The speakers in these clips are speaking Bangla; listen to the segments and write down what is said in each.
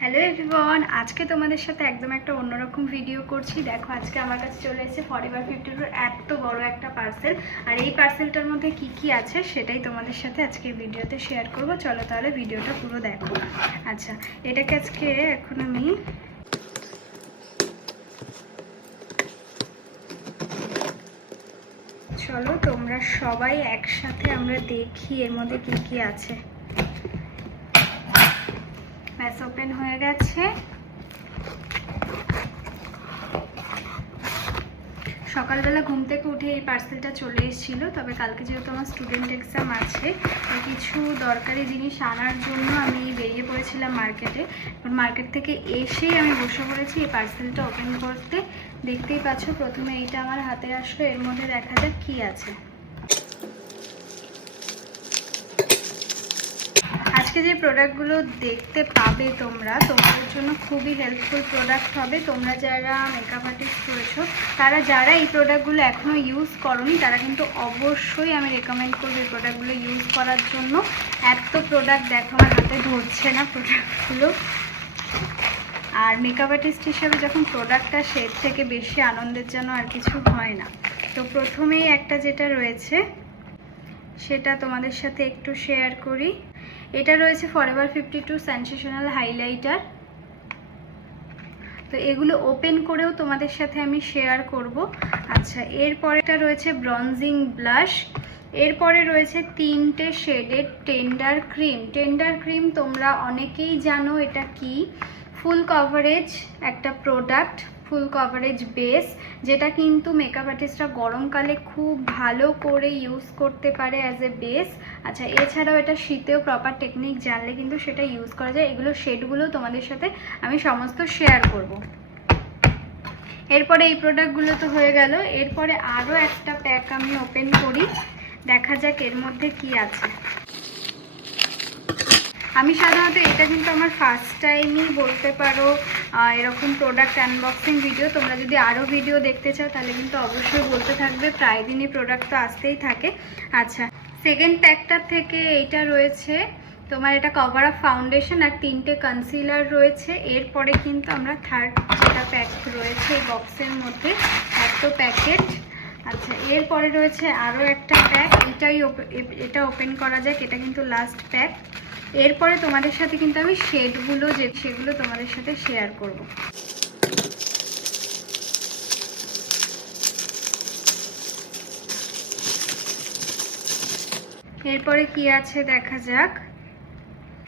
হ্যালো এভরিওয়ান, আজকে তোমাদের সাথে একদম একটা অন্যরকম ভিডিও করছি। দেখো আজকে আমার কাছে চলে এসেছে ফরএভার 52 এত বড় একটা পার্সেল। আর এই পার্সেলটার মধ্যে কি কি আছে সেটাই তোমাদের সাথে আজকে ভিডিওতে শেয়ার করব। চলো তাহলে ভিডিওটা পুরো দেখো। আচ্ছা, এটাকে আজকে এখন আমি চলো তোমরা সবাই একসাথে আমরা দেখি এর মধ্যে কি কি আছে। ব্যাস ওপেন হয়ে গেছে। সকালবেলা ঘুম থেকে উঠে এই পার্সেলটা চলে এসেছিল, তবে কালকে যেহেতু আমার স্টুডেন্ট এক্সাম আছে কিছু দরকারি জিনিস আনার জন্য আমি বেরিয়ে পড়েছিলাম মার্কেটে। মার্কেট থেকে এসেই আমি বসে পড়েছি এই পার্সেলটা ওপেন করতে। দেখতেই পাচ্ছ প্রথমে এইটা আমার হাতে আসলো, এর মধ্যে দেখা যাক কি আছে। আজকে যে প্রোডাক্টগুলো দেখতে পাবে তোমরা, তোমাদের জন্য খুবই হেল্পফুল প্রোডাক্ট হবে। তোমরা যারা মেকআপ আর্টিস্ট রয়েছো, যারা এই প্রোডাক্টগুলো এখনও ইউজ করোনি, তারা কিন্তু অবশ্যই আমি রেকমেন্ড করবো এই প্রোডাক্টগুলো ইউজ করার জন্য। এত প্রোডাক্ট দেখো আমার হাতে ধরছে না প্রোডাক্টগুলো। আর মেকআপ আর্টিস্ট হিসাবে যখন প্রোডাক্ট আসে এর থেকে বেশি আনন্দের যেন আর কিছু হয় না। তো প্রথমেই একটা যেটা রয়েছে সেটা তোমাদের সাথে একটু শেয়ার করি। এটা রয়েছে ফরএভার 52 সেনসেশনাল হাইলাইটার। তো এগুলো ওপেন করেও তোমাদের সাথে আমি শেয়ার করব। আচ্ছা, এরপরেটা রয়েছে ব্রঞ্জিং ব্লাশ। এরপরে রয়েছে তিনটে শেডের টেন্ডার ক্রিম। টেন্ডার ক্রিম তোমরা অনেকেই জানো এটা কি। ফুল কভারেজ একটা প্রোডাক্ট, ফুল কভারেজ বেস, যেটা কিন্তু মেকআপ আর্টিস্টরা গরমকালে খুব ভালো করে ইউজ করতে পারে অ্যাজ এ বেস। আচ্ছা, এছাড়াও এটা শীতেও প্রপার টেকনিক জানলে কিন্তু সেটা ইউজ করা যায়। এগুলো শেডগুলো তোমাদের সাথে আমি সমস্ত শেয়ার করব। এরপরে এই প্রোডাক্টগুলো তো হয়ে গেল। এরপরে আরও একটা প্যাক আমি ওপেন করি, দেখা যাক এর মধ্যে কি আছে। আমি সাধারণত এটা কিন্তু আমার ফার্স্ট টাইমই বলতে পারো এরকম প্রোডাক্ট আনবক্সিং ভিডিও। তোমরা যদি আরও ভিডিও দেখতে চাও তাহলে কিন্তু অবশ্যই বলতে থাকবে, প্রায় দিনই প্রোডাক্ট তো আসতেই থাকে। আচ্ছা, সেকেন্ড প্যাকটার থেকে এইটা রয়েছে তোমার, এটা কভার আপ ফাউন্ডেশন আর তিনটে কনসিলার রয়েছে। এরপরে কিন্তু আমরা থার্ড যেটা প্যাক রয়েছে এই বক্সের মধ্যে, এত প্যাকেট। আচ্ছা, এরপরে রয়েছে আরও একটা প্যাক, এটা ওপেন করা যাক, এটা কিন্তু লাস্ট প্যাক। এরপরে তোমাদের সাথে কিন্তু আমি শেডগুলো সেগুলো তোমাদের সাথে শেয়ার করব। এরপরে কি আছে দেখা যাক।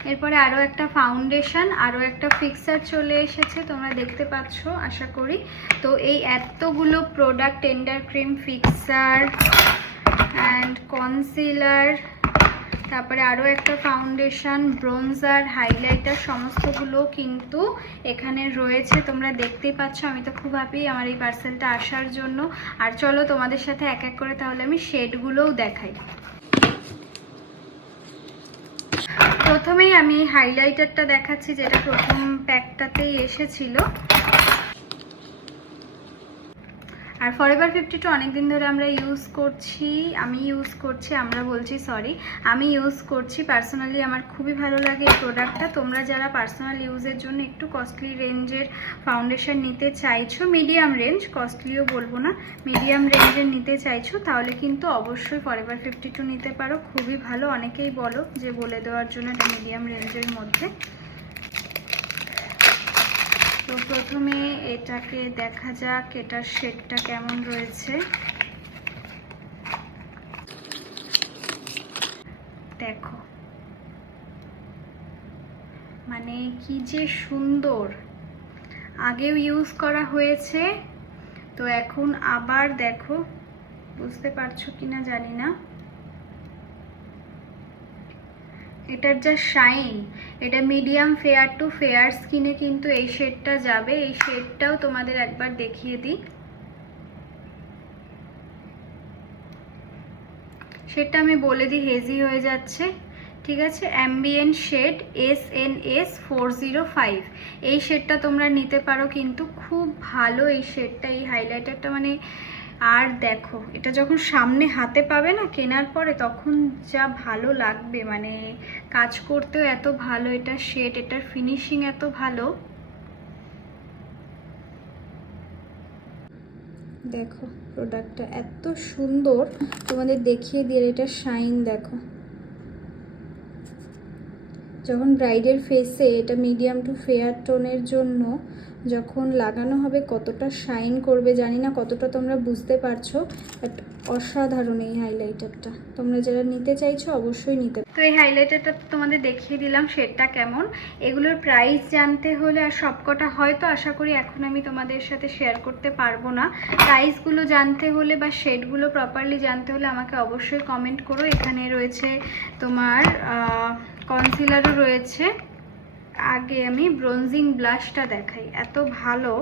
এরপরে আরও একটা ফাউন্ডেশন, আরও একটা ফিক্সার চলে এসেছে, তোমরা দেখতে পাচ্ছ আশা করি। তো এই এতগুলো product, tender cream, fixer and concealer, তারপরে আরও একটা ফাউন্ডেশন, ব্রোঞ্জার, হাইলাইটার, সমস্তগুলো কিন্তু এখানে রয়েছে। তোমরা দেখতেই পাচ্ছ। আমি তো খুব হ্যাপি আমার এই পার্সেলটা আসার জন্য। আর চলো তোমাদের সাথে এক এক করে তাহলে আমি শেডগুলোও দেখাই। প্রথমেই আমি হাইলাইটারটা দেখাচ্ছি, যেটা প্রথম প্যাকটাতেই এসেছিল। আর ফরএভার 52 অনেকদিন ধরে আমরা ইউজ করছি, আমি ইউজ করছি পার্সোনালি। আমার খুবই ভালো লাগে এই প্রোডাক্টটা। তোমরা যারা পার্সোনাল ইউজের জন্য একটু কস্টলি রেঞ্জের ফাউন্ডেশন নিতে চাইছো, মিডিয়াম রেঞ্জ, কস্টলিও বলবো না, মিডিয়াম রেঞ্জের নিতে চাইছো, তাহলে কিন্তু অবশ্যই ফরএভার 52 নিতে পারো। খুবই ভালো। অনেকেই বলো যে বলে দেওয়ার জন্য এটা মিডিয়াম রেঞ্জের মধ্যে। তো প্রথমে এটাকে দেখা যাক এটার শেডটা কেমন রয়েছে। দেখো মানে কি যে সুন্দর। আগেও ইউজ করা হয়েছে, তো এখন আবার দেখো, বুঝতে পারছো কিনা জানি না, এটার যা শাইন, এটা মিডিয়াম ফেয়ার টু ফেয়ার স্কিনে কিন্তু এই শেডটা যাবে। এই শেডটাও তোমাদের একবার দেখিয়ে দিই। শেডটা আমি বলে দিই, হেজি হয়ে যাচ্ছে, ঠিক আছে। অ্যাম্বিয়েন্ট শেড SNS 405, এই শেডটা তোমরা নিতে পারো, কিন্তু খুব ভালো এই শেডটা। এই হাইলাইটারটা মানে আর দেখো এটা যখন সামনে হাতে পাবে না কেনার পরে, তখন যা ভালো লাগবে, মানে কাজ করতেও এত ভালো, এটা শেড, এটার ফিনিশিং এত ভালো। দেখো প্রোডাক্টটা এত সুন্দর, তোমাদের দেখিয়ে দিয়ে, এটা শাইন দেখো। যখন ব্রাইডের ফেসে এটা মিডিয়াম টু ফেয়ার টোনের জন্য যখন লাগানো হবে কতটা শাইন করবে, জানি না কতটা তোমরা বুঝতে পারছো, বাট অসাধারণ এই হাইলাইটারটা। তোমরা যারা নিতে চাইছো অবশ্যই নিতে। তো এই হাইলাইটারটা তোমাদের দেখিয়ে দিলাম শেডটা কেমন। এগুলোর প্রাইস জানতে হলে, আর সবকটা হয়তো আশা করি এখন আমি তোমাদের সাথে শেয়ার করতে পারবো না, প্রাইসগুলো জানতে হলে বা শেডগুলো প্রপারলি জানতে হলে আমাকে অবশ্যই কমেন্ট করো। এখানে রয়েছে তোমার কনসিলারও রয়েছে। আগে আমি ব্রোনজিং ব্লাশটা দেখাই, এত ভালো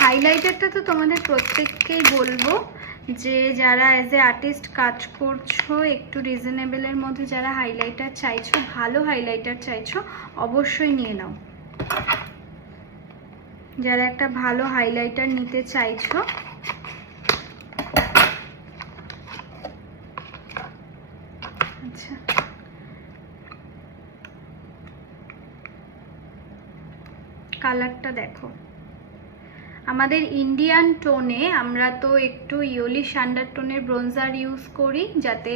হাইলাইটারটা। তো তোমাদের প্রত্যেককেই বলবো যে যারা অ্যাজ এ আর্টিস্ট কাজ করছো, একটু রিজনেবলের মধ্যে যারা হাইলাইটার চাইছো, ভালো হাইলাইটার চাইছো, অবশ্যই নিয়ে নাও। যারা একটা ভালো হাইলাইটার নিতে চাইছো, আচ্ছা কালারটা দেখো, আমাদের ইন্ডিয়ান টোনে আমরা তো একটু ইয়েলিশ আন্ডারটোনের ব্রোঞ্জার ইউজ করি যাতে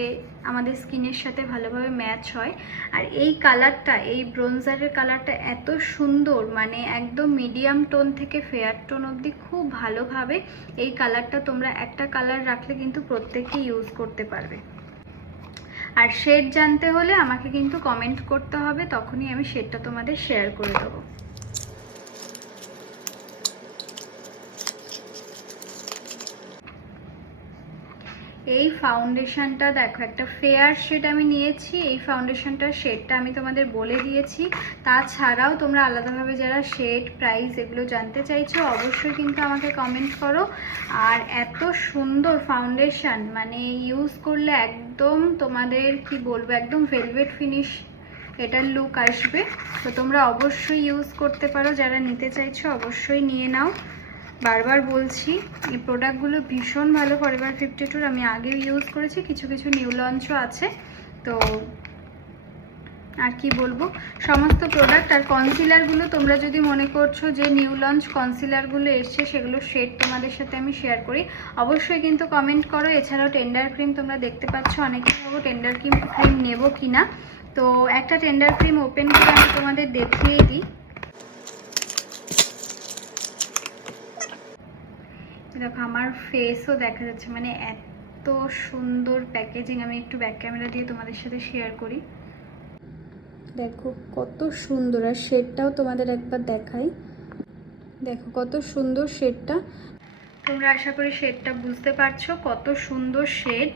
আমাদের স্কিনের সাথে ভালোভাবে ম্যাচ হয়। আর এই কালারটা, এই ব্রোঞ্জারের কালারটা এত সুন্দর, মানে একদম মিডিয়াম টোন থেকে ফেয়ার টোন অবধি খুব ভালোভাবে এই কালারটা তোমরা একটা কালার রাখলে কিন্তু প্রত্যেকেই ইউজ করতে পারবে। আর শেড জানতে হলে আমাকে কিন্তু কমেন্ট করতে হবে, তখনই আমি শেডটা তোমাদের শেয়ার করে দেবো। এই ফাউন্ডেশনটা দেখো, একটা ফেয়ার শেড আমি নিয়েছি। এই ফাউন্ডেশনটার শেডটা আমি তোমাদের বলে দিয়েছি। তাছাড়াও তোমরা আলাদাভাবে যারা শেড, প্রাইস এগুলো জানতে চাইছো অবশ্যই কিন্তু আমাকে কমেন্ট করো। আর এত সুন্দর ফাউন্ডেশন, মানে ইউজ করলে একদম তোমাদের কি বলবো, একদম ভেলভেট ফিনিশ এটার লুক আসবে। তো তোমরা অবশ্যই ইউজ করতে পারো, যারা নিতে চাইছো অবশ্যই নিয়ে নাও। বারবার বলছি এই প্রোডাক্টগুলো ভীষণ ভালো। ফরএভার 52 আমি আগেও ইউজ করেছি, কিছু কিছু নিউ লঞ্চও আছে। তো আর কি বলবো, সমস্ত প্রোডাক্ট। আর কনসিলারগুলো তোমরা যদি মনে করছো যে নিউ লঞ্চ কনসিলারগুলো এসছে, সেগুলো শেড তোমাদের সাথে আমি শেয়ার করি, অবশ্যই কিন্তু কমেন্ট করো। এছাড়াও টেন্ডার ক্রিম তোমরা দেখতে পাচ্ছ, অনেকেই ভাবো টেন্ডার ক্রিম নেবো কিনা। তো একটা টেন্ডার ক্রিম ওপেন করে আমি তোমাদের দেখিয়ে দিই। দেখো আমার ফেসও দেখা যাচ্ছে, মানে এত সুন্দর প্যাকেজিং। আমি একটু ব্যাক ক্যামেরা দিয়ে তোমাদের সাথে শেয়ার করি। দেখো কত সুন্দর, আর শেডটাও তোমাদের একবার দেখাই। দেখো কত সুন্দর শেডটা। তোমরা আশা করি শেডটা বুঝতে পারছো, কত সুন্দর শেড,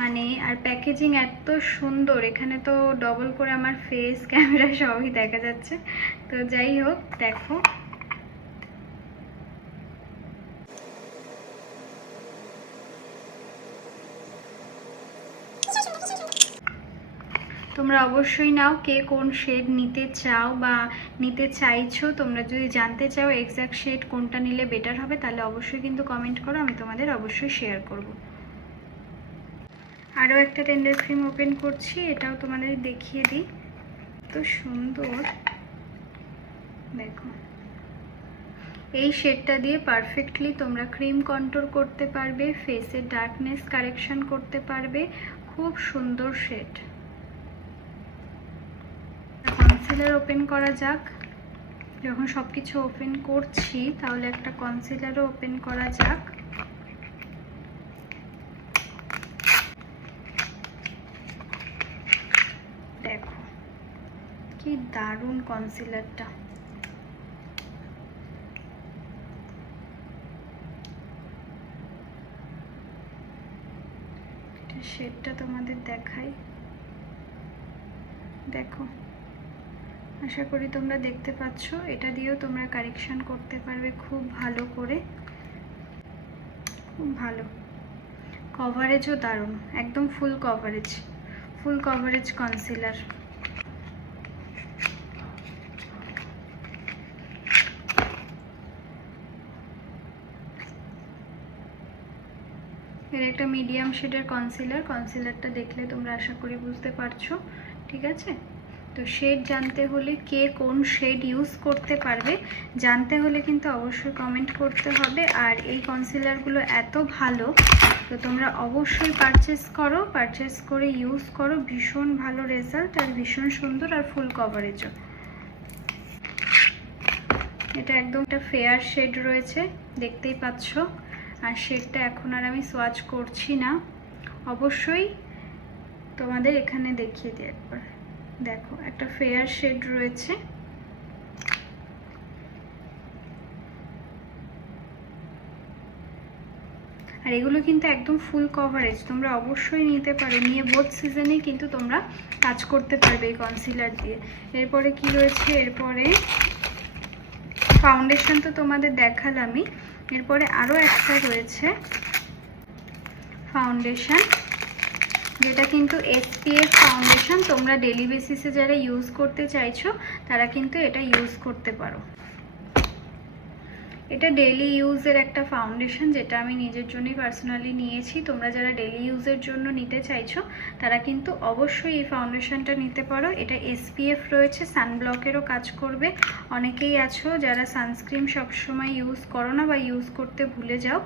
মানে আর প্যাকেজিং এত সুন্দর। এখানে তো ডবল করে আমার ফেস, ক্যামেরা সবই দেখা যাচ্ছে। তো যাই হোক, দেখো তোমরা অবশ্যই নাও। কে কোন শেড নিতে চাও বা নিতে চাইছো, তোমরা যদি জানতে চাও এক্স্যাক্ট শেড কোনটা নিলে বেটার হবে, তাহলে অবশ্যই কিন্তু কমেন্ট করো, আমি তোমাদের অবশ্যই শেয়ার করব। আরও একটা টেন্ডার ক্রিম ওপেন করছি, এটাও তোমাদের দেখিয়ে দিই। এত সুন্দর দেখো, এই শেডটা দিয়ে পারফেক্টলি তোমরা ক্রিম কন্ট্রোল করতে পারবে, ফেসের ডার্কনেস কারেকশন করতে পারবে। খুব সুন্দর শেড। কনসিলার ওপেন করা যাক। যখন সব কিছু ওপেন করছি, তাহলে একটা কনসিলারও ওপেন করা যাক। দেখো কি দারুণ কনসিলারটা। শেডটা তোমাদের দেখাই। দেখো আশা করি তোমরা দেখতে পাচ্ছ। এটা দিয়েও তোমরা কারেকশন করতে পারবে খুব ভালো করে, খুব ভালো। কভারেজও দারুণ, একদম ফুল কভারেজ কনসিলার। এর একটা মিডিয়াম শেডের কনসিলারটা দেখলে তোমরা আশা করি বুঝতে পারছো, ঠিক আছে। তো শেড জানতে হলে কে কোন শেড ইউজ করতে পারবে জানতে হলে কিন্তু অবশ্যই কমেন্ট করতে হবে। আর এই কনসিলারগুলো এত ভালো, তো তোমরা অবশ্যই পারচেস করে ইউজ করো, ভীষণ ভালো রেজাল্ট আর ভীষণ সুন্দর আর ফুল কভারেজও। এটা একদম একটা ফেয়ার শেড রয়েছে, দেখতেই পাচ্ছ। আর শেডটা এখন আর আমি সোয়াচ করছি না, অবশ্যই তোমাদের এখানে দেখিয়ে দিই একবার। দেখো একটা ফেয়ার শেড রয়েছে, আর এগুলো কিন্তু একদম ফুল কভারেজ, তোমরা অবশ্যই নিতে পারো, নিয়ে বোথ সিজনে কিন্তু তোমরা কাজ করতে পারবে এই কনসিলার দিয়ে। এরপরে কি রয়েছে, এরপরে ফাউন্ডেশন তো তোমাদের দেখালামই, এরপরে আরও একটা রয়েছে ফাউন্ডেশন, যেটা কিন্তু SPF ফাউন্ডেশন। তোমরা ডেলি বেসিসে যারা ইউজ করতে চাইছো তারা কিন্তু এটা ইউজ করতে পারো। এটা ডেলি ইউজের একটা ফাউন্ডেশন, যেটা আমি নিজের জন্যই পার্সোনালি নিয়েছি। তোমরা যারা ডেলি ইউজের জন্য নিতে চাইছো তারা কিন্তু অবশ্যই এই ফাউন্ডেশনটা নিতে পারো। এটা SPF রয়েছে, সানব্লকেরও কাজ করবে। অনেকেই আছো যারা সানস্ক্রিন সবসময় ইউজ করো না বা ইউজ করতে ভুলে যাও,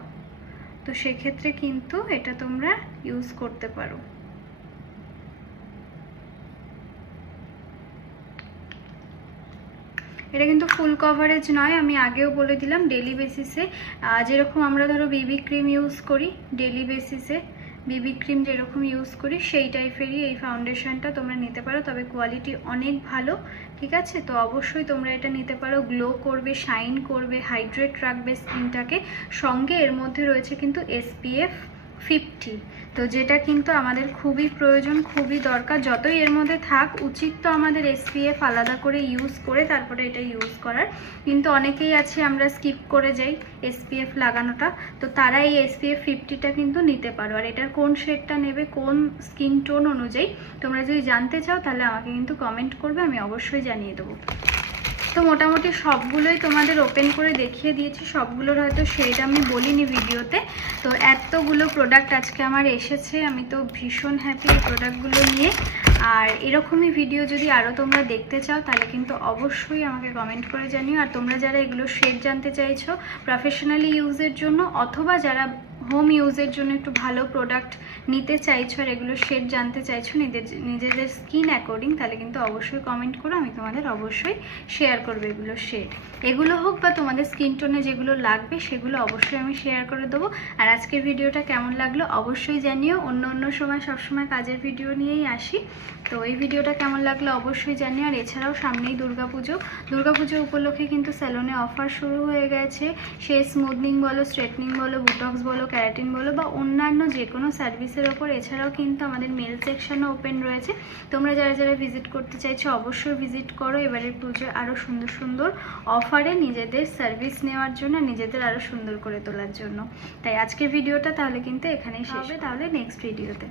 তো সেক্ষেত্রে কিন্তু এটা তোমরা ইউজ করতে পারো। এটা কিন্তু ফুল কভারেজ নয়, আমি আগেও বলে দিলাম। ডেলি বেসিসে যেরকম আমরা ধরো বিবি ক্রিম ইউজ করি, ডেলি বেসিসে বিবি ক্রিম যেরকম ইউজ করি সেই টাইপেরই এই ফাউন্ডেশনটা তোমরা নিতে পারো, তবে কোয়ালিটি অনেক ভালো, ঠিক আছে। তো অবশ্যই তোমরা এটা নিতে পারো, গ্লো করবে, শাইন করবে, হাইড্রেট রাখবে স্কিনটাকে। সঙ্গে এর মধ্যে রয়েছে কিন্তু SPF 50, তো যেটা কিন্তু আমাদের খুবই প্রয়োজন, খুবই দরকার। যতই এর মধ্যে থাক, উচিত তো আমাদের SPF আলাদা করে ইউজ করে তারপরে এটা ইউজ করার, কিন্তু অনেকেই আছে আমরা স্কিপ করে যাই SPF লাগানোটা, তো তারা এই SPF 50টা কিন্তু নিতে পারো। আর এটার কোন শেডটা নেবে, কোন স্কিন টোন অনুযায়ী তোমরা যদি জানতে চাও তাহলে আমাকে কিন্তু কমেন্ট করবে, আমি অবশ্যই জানিয়ে দেবো। তো মোটামুটি সবগুলোই তোমাদের ওপেন করে দেখিয়ে দিয়েছি, সবগুলোর হয়তো শেড আমি বলিনি ভিডিওতে। তো এতগুলো প্রোডাক্ট আজকে আমার এসেছে, আমি তো ভীষণ হ্যাপি এই প্রোডাক্টগুলো নিয়ে। আর এরকমই ভিডিও যদি আরও তোমরা দেখতে চাও তাহলে কিন্তু অবশ্যই আমাকে কমেন্ট করে জানিও। আর তোমরা যারা এগুলো শেড জানতে চাইছো প্রফেশনালি ইউজের জন্য, অথবা যারা হোম ইউজের জন্য একটু ভালো প্রোডাক্ট নিতে চাইছো আর এগুলো শেড জানতে চাইছো নিজেদের স্কিন অ্যাকর্ডিং, তাহলে কিন্তু অবশ্যই কমেন্ট করো, আমি তোমাদের অবশ্যই শেয়ার করবো এগুলো শেড। এগুলো হোক বা তোমাদের স্কিন টোনে যেগুলো লাগবে সেগুলো অবশ্যই আমি শেয়ার করে দেবো। আর আজকের ভিডিওটা কেমন লাগলো অবশ্যই জানিও। অন্য সময় সবসময় কাজের ভিডিও নিয়েই আসি, তো এই ভিডিওটা কেমন লাগলো অবশ্যই জানিও। আর এছাড়াও সামনেই দুর্গাপুজো উপলক্ষে কিন্তু স্যালনে অফার শুরু হয়ে গেছে। সে স্মুথনিং বলো, স্ট্রেটনিং বলো, বুটক্স বলো, ক্যারাটিন বলো বা অন্যান্য যে কোনো সার্ভিসের ওপর। এছাড়াও কিন্তু আমাদের মেল সেকশনও ওপেন রয়েছে, তোমরা যারা ভিজিট করতে চাইছো অবশ্যই ভিজিট করো। এবারের পুজোয় আরও সুন্দর সুন্দর অফারে নিজেদের সার্ভিস নেওয়ার জন্য, নিজেদের আরও সুন্দর করে তোলার জন্য। তাই আজকের ভিডিওটা তাহলে কিন্তু এখানেই শেষ হবে, তাহলে নেক্সট ভিডিওতে।